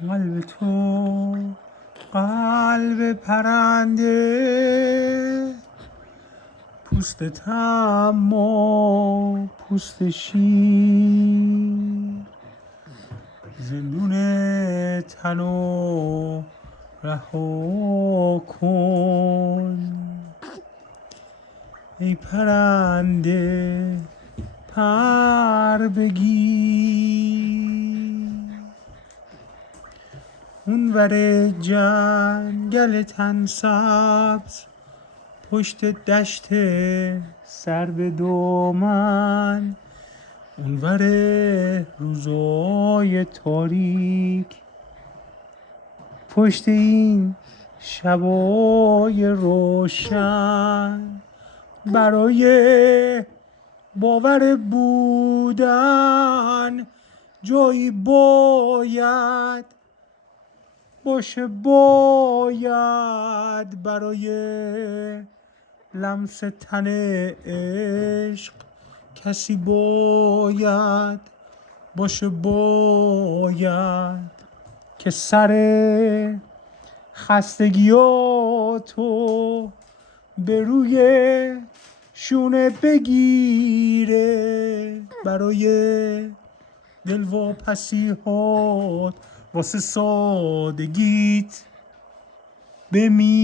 قلب تو قلب پرنده، پوست اما پوست شیر، زندون تنو رها کن. ای پرنده پر بگیر، اونور جنگل تن سبز، پشت دشت سر به دامن، اونور روزای تاریک، پشت این شبای روشن، برای باور بودن جایی باید باشه، باید برای لمس تن عشق کسی باید باشه، باید که سر خستگیاتو به روی شونه بگیره، برای دلواپسی‌هات واسه سادگیت بمیره.